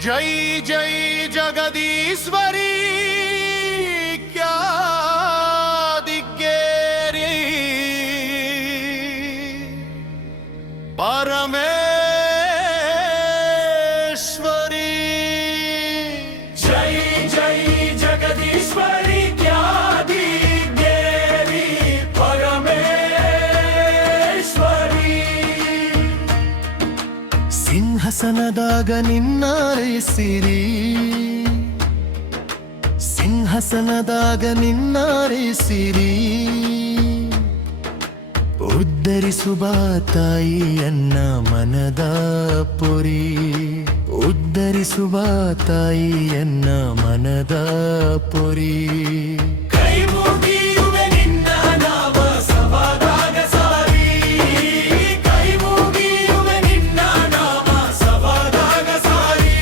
जय जय जगदीश्वरी क्या दिग्गेरी परमेश्वरी जय जय जगदीश्वरी क्या दिग्गेरी परमेश्वरी ಸಿಂಹಾಸನದಾಗ ನಿನ್ನಾರಿಸಿರಿ ಸಿಂಹಾಸನದಾಗ ನಿನ್ನಾರಿಸಿರಿ ಉದ್ಧರಿಸುವ ತಾಯಿಯನ್ನ ಮನದ ಪುರಿ ಉದ್ಧರಿಸುವ ತಾಯಿಯನ್ನ ಮನದ ಪುರಿ ಕೈ ಮುಗಿಯುವೆ ನಿನ್ನ ನಾಮ ಸಭಾದಾಗ ಸಾರಿ ಕೈ ಮುಗಿಯುವೆ ನಿನ್ನ ನಾಮ ಸಭಾದಾಗ ಸಾರಿ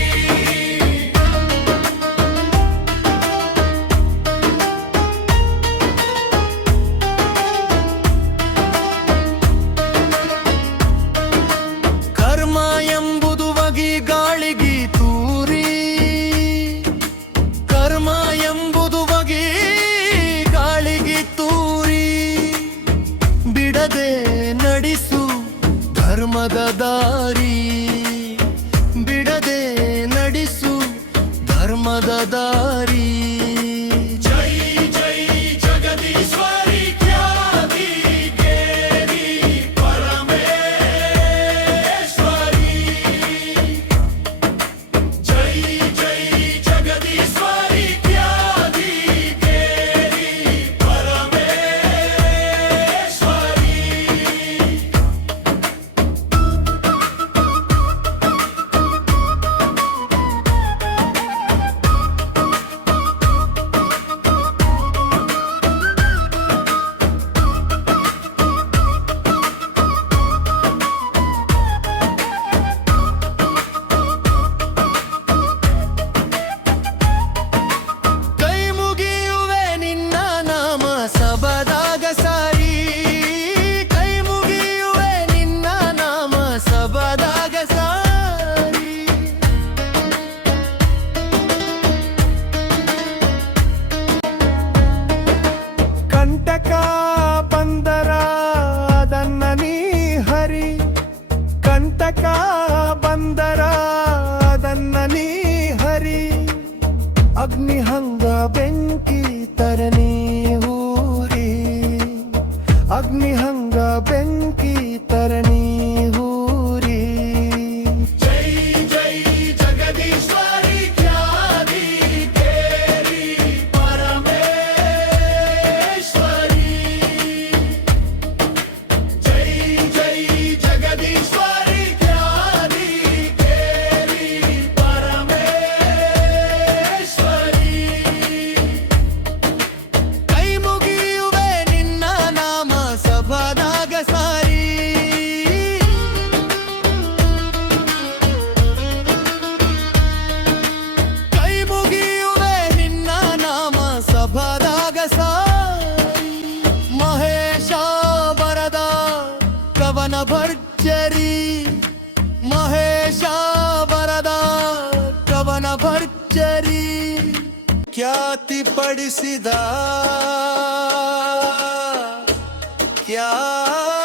ಕರ್ಮ ಎಂಬುದು ವಗಿ ಗಾಳಿಗಿ ತೂರಿ ಕರ್ಮ ಎಂಬುದು ವಗಿ ಗಾಳಿಗಿ ತೂರಿ ಬಿಡದೆ ನಡೆಸು ಧರ್ಮದ ದಾರಿ ಬಿಡದೆ ನಡೆಸು ಧರ್ಮದ ದಾರಿ ಜೈ ಜೈ ಜಗದೀಶ್ವರಿ क्या दिग्गेरी परमेश्वरी जय जय जगदीश्वरी क्या दिग्गेरी परमेश्वरी ಕೈ ಮುಗಿಯುವೆ ನಿನ್ನ ನಾಮ ಸಬದಾಗ ಸಾರಿ ಕೈ ಮುಗಿಯುವೆ ನಿನ್ನ ನಾಮ ಸಬದಾಗ ಸಾರಿ ಕಂಟಕ ಬಂದರ ಅದನ್ನ ನೀ ಹರಿ ಕಂಟಕ ಬಂದರ ಅದನ್ನ ನೀ ಹರಿ ಅಗ್ನಿ ಹಂಗ ಬೆಂಕಿ ತರನಿ ಹೂರಿ ಅಗ್ನಿ ಹಂಗ ಬೆಂಕಿ ತರನಿ ಹೂರಿ जय जय जगदीश्वरी क्या दिग्गेरी परमेश्वरी जय जय जगदीश्वरी क्या दिग्गेरी परमेश्वरी ಕೈ ಮುಗಿಯುವೆ ನಿನ್ನ ನಾಮ ಸಭಾದಾಗ ಸಾರಿ ಕೈ ಮುಗಿಯುವೆ ನಿನ್ನ ನಾಮ ಸಭಾದಾಗ ಸಾರಿ ಮಹೇಶ ಬರದ ಕವನ ಭರ್ಜರಿ ಮಹೇಶ ಬರದ ಕವನ ಭರ್ಜರಿ ಖ್ಯಾತಿ ಪಡಿಸಿದ ಖ್ಯಾತಿ